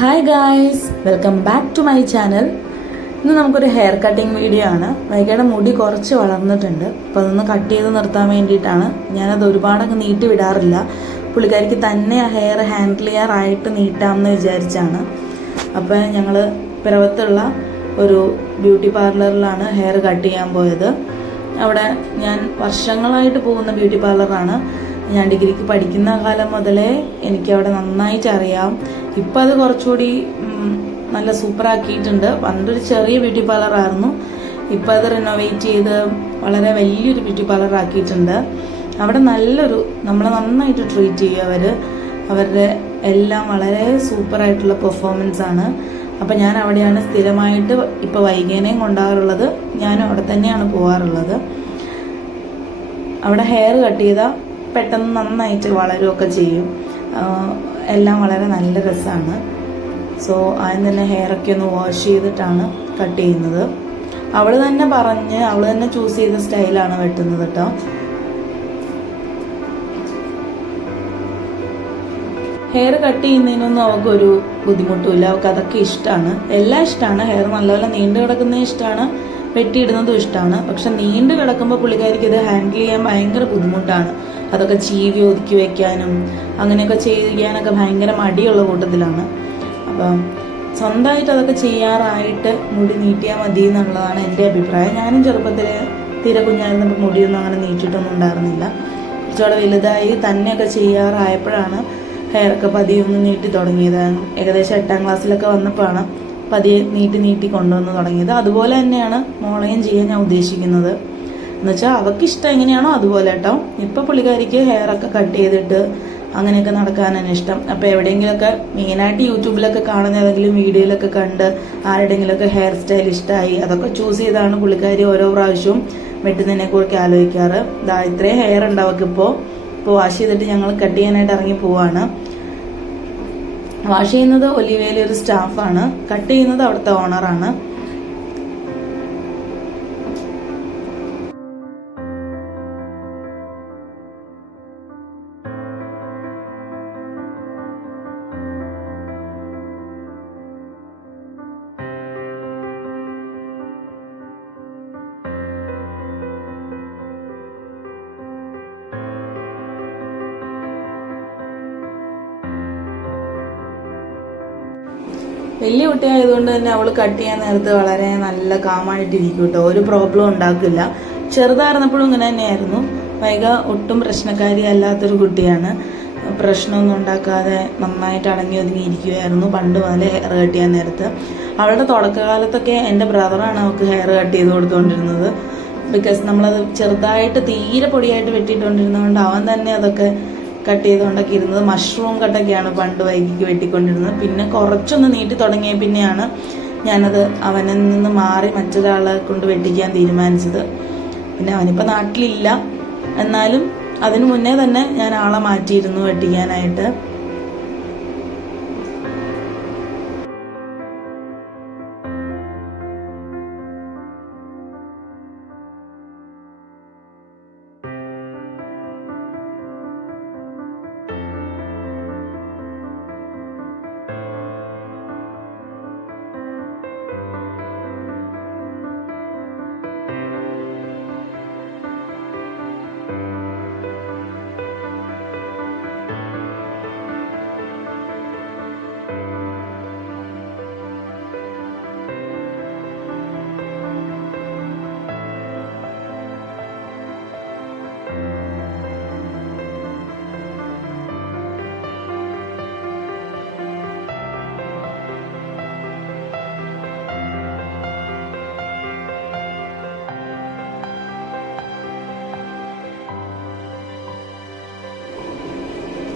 Hi guys, welcome back to my channel. ഇന്ന് നമുക്കൊരു hair cutting video ആണ്. വൈകയുടെ മുടി കുറച്ച് വളർന്നിട്ടുണ്ട്, അപ്പോൾ അതൊന്ന് കട്ട് ചെയ്ത് നിർത്താൻ വേണ്ടിയിട്ടാണ്. ഞാനത് ഒരുപാടങ്ങ് നീട്ടി വിടാറില്ല. പുള്ളിക്കാരിക്ക് തന്നെ ആ ഹെയർ ഹാൻഡിൽ ചെയ്യാറായിട്ട് നീട്ടാമെന്ന് വിചാരിച്ചാണ്. അപ്പോൾ ഞങ്ങൾ പിറവത്തുള്ള ഒരു ബ്യൂട്ടി പാർലറിലാണ് ഹെയർ കട്ട് ചെയ്യാൻ പോയത്. അവിടെ ഞാൻ വർഷങ്ങളായിട്ട് പോകുന്ന ബ്യൂട്ടി പാർലറാണ്. ഞാൻ ഡിഗ്രിക്ക് പഠിക്കുന്ന കാലം മുതലേ എനിക്ക് അവിടെ നന്നായിട്ട് അറിയാം. ഇപ്പം അത് കുറച്ചുകൂടി നല്ല സൂപ്പറാക്കിയിട്ടുണ്ട്. പണ്ടൊരു ചെറിയ ബ്യൂട്ടി പാർലറായിരുന്നു, ഇപ്പം അത് റിനോവേറ്റ് ചെയ്ത് വളരെ വലിയൊരു ബ്യൂട്ടി പാർലർ ആക്കിയിട്ടുണ്ട്. അവിടെ നമ്മളെ നന്നായിട്ട് ട്രീറ്റ് ചെയ്യും അവരുടെ എല്ലാം വളരെ സൂപ്പറായിട്ടുള്ള പെർഫോമൻസ് ആണ്. അപ്പം ഞാൻ അവിടെയാണ് സ്ഥിരമായിട്ട് ഇപ്പോൾ വൈകേനയും കൊണ്ടാറുള്ളത്. ഞാനും അവിടെ തന്നെയാണ് പോകാറുള്ളത്. അവിടെ ഹെയർ കട്ട് ചെയ്താൽ പെട്ടെന്ന് നന്നായിട്ട് വളരുകയൊക്കെ ചെയ്യും. എല്ലാം വളരെ നല്ല രസമാണ്. സോ ആദ്യം തന്നെ ഹെയറൊക്കെ ഒന്ന് വാഷ് ചെയ്തിട്ടാണ് കട്ട് ചെയ്യുന്നത്. അവൾ തന്നെ ചൂസ് ചെയ്ത സ്റ്റൈലാണ് വെട്ടുന്നത് കേട്ടോ. ഹെയർ കട്ട് ചെയ്യുന്നതിനൊന്നും അവൾക്കൊരു ബുദ്ധിമുട്ടുമില്ല. അവൾക്ക് അതൊക്കെ ഇഷ്ടമാണ്, എല്ലാം ഇഷ്ടമാണ്. ഹെയർ നല്ലപോലെ നീണ്ടു കിടക്കുന്നത് ഇഷ്ടമാണ്, വെട്ടിയിടുന്നതും ഇഷ്ടമാണ്. പക്ഷെ നീണ്ടു കിടക്കുമ്പോൾ പുള്ളിക്കാരിക്ക് ഇത് ഹാൻഡിൽ ചെയ്യാൻ ഭയങ്കര ബുദ്ധിമുട്ടാണ്. അതൊക്കെ ചീവി ഒതുക്കി വെക്കാനും അങ്ങനെയൊക്കെ ചെയ്യാനൊക്കെ ഭയങ്കര മടിയുള്ള കൂട്ടത്തിലാണ്. അപ്പം സ്വന്തമായിട്ട് അതൊക്കെ ചെയ്യാറായിട്ട് മുടി നീട്ടിയാൽ മതി എന്നുള്ളതാണ് എൻ്റെ അഭിപ്രായം. ഞാനും ചെറുപ്പത്തിൽ തീരെ കുഞ്ഞായിരുന്നപ്പോൾ മുടിയൊന്നും അങ്ങനെ നീട്ടിയിട്ടൊന്നും ഉണ്ടായിരുന്നില്ല. കുറച്ചുകൂടെ വലുതായി തന്നെയൊക്കെ ചെയ്യാറായപ്പോഴാണ് ഹെയറൊക്കെ പതിയെ ഒന്ന് നീട്ടി തുടങ്ങിയത്. ഏകദേശം 8ാം ക്ലാസ്സിലൊക്കെ വന്നപ്പോഴാണ് പതിയെ നീട്ടി കൊണ്ടുവന്ന് തുടങ്ങിയത്. അതുപോലെ തന്നെയാണ് മോളയും ചെയ്യാൻ ഞാൻ ഉദ്ദേശിക്കുന്നത്. എന്നുവെച്ചാൽ അവൾക്ക് ഇഷ്ടം എങ്ങനെയാണോ അതുപോലെ കേട്ടോ. ഇപ്പം പുള്ളിക്കാരിക്ക് ഹെയറൊക്കെ കട്ട് ചെയ്തിട്ട് അങ്ങനെയൊക്കെ നടക്കാനാണ് ഇഷ്ടം. അപ്പോൾ എവിടെയെങ്കിലുമൊക്കെ മെയിനായിട്ട് യൂട്യൂബിലൊക്കെ കാണുന്ന ഏതെങ്കിലും വീഡിയോയിലൊക്കെ കണ്ട് ആരുടെയെങ്കിലുമൊക്കെ ഹെയർ സ്റ്റൈൽ ഇഷ്ടമായി അതൊക്കെ ചൂസ് ചെയ്താണ് പുള്ളിക്കാരി ഓരോ പ്രാവശ്യവും വെട്ടുന്നതിനെ കുറിച്ച് ആലോചിക്കാറ്. ഇത്രയും ഹെയർ ഉണ്ട് അവൾക്കിപ്പോൾ. വാഷ് ചെയ്തിട്ട് ഞങ്ങൾ കട്ട് ചെയ്യാനായിട്ട് ഇറങ്ങി പോവാണ്. വാഷ് ചെയ്യുന്നത് ഒലിവയിലെ ഒരു സ്റ്റാഫാണ്, കട്ട് ചെയ്യുന്നത് അവിടുത്തെ ഓണറാണ്. വലിയ കുട്ടിയായതുകൊണ്ട് തന്നെ അവൾ കട്ട് ചെയ്യാൻ നേരത്ത് വളരെ നല്ല കാമായിട്ടിരിക്കും കേട്ടോ. ഒരു പ്രോബ്ലം ഉണ്ടാക്കില്ല. ചെറുതായിരുന്നപ്പോഴും ഇങ്ങനെ തന്നെയായിരുന്നു. വൈക ഒട്ടും പ്രശ്നക്കാരി അല്ലാത്തൊരു കുട്ടിയാണ്. പ്രശ്നമൊന്നും ഉണ്ടാക്കാതെ നന്നായിട്ട് അടങ്ങി ഒതുങ്ങിയിരിക്കുകയായിരുന്നു പണ്ട് മുതലേ ഹെയർ കട്ട് ചെയ്യാൻ നേരത്ത്. അവളുടെ തുടക്കകാലത്തൊക്കെ എൻ്റെ ബ്രദറാണ് അവൾക്ക് ഹെയർ കട്ട് ചെയ്ത് കൊടുത്തുകൊണ്ടിരുന്നത്. ബിക്കോസ് നമ്മളത് ചെറുതായിട്ട് തീരെ പൊടിയായിട്ട് വെട്ടിയിട്ടുകൊണ്ടിരുന്നതുകൊണ്ട് അവൻ തന്നെ അതൊക്കെ കട്ട് ചെയ്തുകൊണ്ടൊക്കെ ഇരുന്നത്. മഷ്റൂം കട്ടൊക്കെയാണ് പണ്ട് വൈകിക്ക് വെട്ടിക്കൊണ്ടിരുന്നത്. പിന്നെ കുറച്ചൊന്ന് നീട്ടി തുടങ്ങിയ പിന്നെയാണ് ഞാനത് അവനിൽ നിന്ന് മാറി മറ്റൊരാളെ കൊണ്ട് വെട്ടിക്കാൻ തീരുമാനിച്ചത്. പിന്നെ അവനിപ്പോൾ നാട്ടിലില്ല, എന്നാലും അതിനു മുന്നേ തന്നെ ഞാൻ ആളെ മാറ്റിയിരുന്നു വെട്ടിക്കാനായിട്ട്.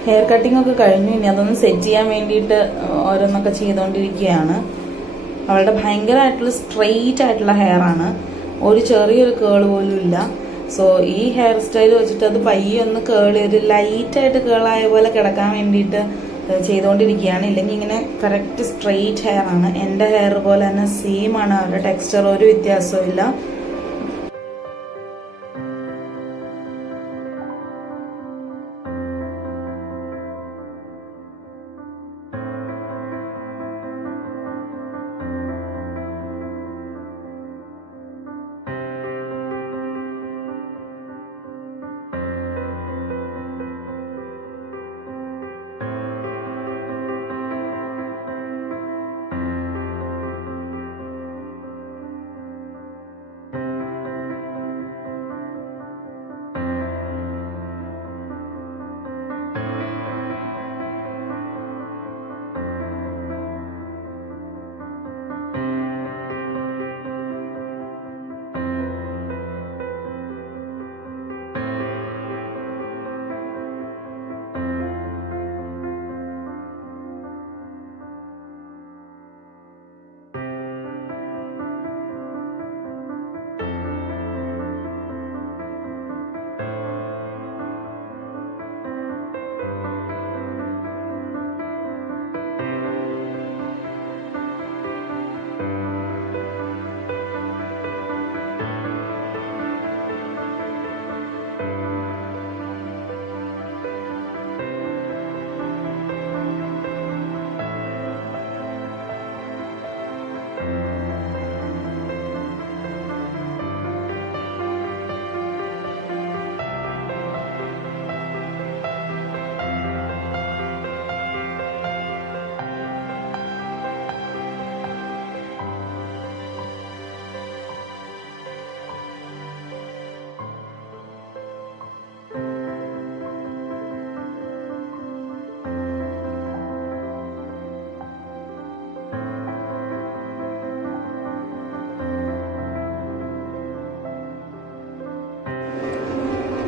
ഹെയർ കട്ടിംഗ് ഒക്കെ കഴിഞ്ഞു. ഇനി അതൊന്ന് സെറ്റ് ചെയ്യാൻ വേണ്ടിയിട്ട് ഓരോന്നൊക്കെ ചെയ്തുകൊണ്ടിരിക്കുകയാണ്. അവളുടെ ഭയങ്കരമായിട്ടുള്ള സ്ട്രെയിറ്റ് ആയിട്ടുള്ള ഹെയർ ആണ്, ഒരു ചെറിയൊരു കേൾ പോലും ഇല്ല. സോ ഈ ഹെയർ സ്റ്റൈൽ വെച്ചിട്ട് അത് പയ്യെ ഒന്ന് ഒരു ലൈറ്റായിട്ട് കേളായ പോലെ കിടക്കാൻ വേണ്ടിയിട്ട് ചെയ്തുകൊണ്ടിരിക്കുകയാണ്. ഇല്ലെങ്കിൽ ഇങ്ങനെ കറക്റ്റ് സ്ട്രെയിറ്റ് ഹെയർ ആണ്. എൻ്റെ ഹെയർ പോലെ തന്നെ സെയിം ആണ് അവരുടെ ടെക്സ്ചർ, ഒരു വ്യത്യാസവും ഇല്ല.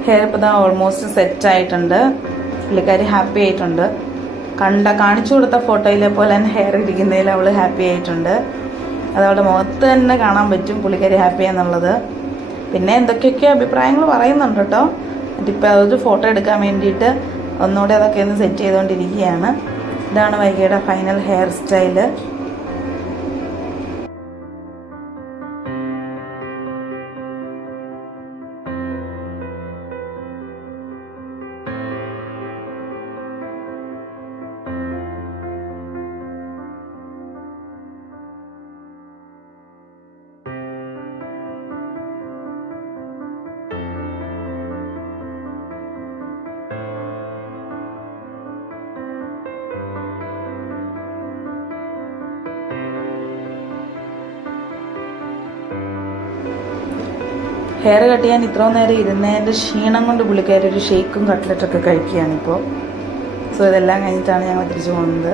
ഹെയർ ഇപ്പോൾ ഇതാ ഓൾമോസ്റ്റ് സെറ്റ് ആയിട്ടുണ്ട്. പുള്ളിക്കാരി ഹാപ്പി ആയിട്ടുണ്ട്. കാണിച്ചു കൊടുത്ത ഫോട്ടോയിലെ പോലെ തന്നെ ഹെയർ ഇരിക്കുന്നതിൽ അവൾ ഹാപ്പി ആയിട്ടുണ്ട്. അതവളുടെ മുഖത്ത് തന്നെ കാണാൻ പറ്റും പുള്ളിക്കാരി ഹാപ്പി എന്നുള്ളത്. പിന്നെ എന്തൊക്കെയൊക്കെ അഭിപ്രായങ്ങൾ പറയുന്നുണ്ട് കേട്ടോ. എന്നിട്ടിപ്പോൾ അതൊരു ഫോട്ടോ എടുക്കാൻ വേണ്ടിയിട്ട് ഒന്നുകൂടെ അതൊക്കെ ഒന്ന് സെറ്റ് ചെയ്തുകൊണ്ടിരിക്കുകയാണ്. ഇതാണ് വൈഗയുടെ final hair style. Hair cut ചെയ്യാൻ ഇത്രയും നേരം ഇരുന്നതിൻ്റെ ക്ഷീണം കൊണ്ട് പുള്ളിക്കാരി ഒരു ഷേക്കും കട്ട്ലറ്റൊക്കെ കഴിക്കുകയാണിപ്പോൾ. സോ ഇതെല്ലാം കഴിഞ്ഞിട്ടാണ് ഞങ്ങൾ തിരിച്ചു പോകുന്നത്.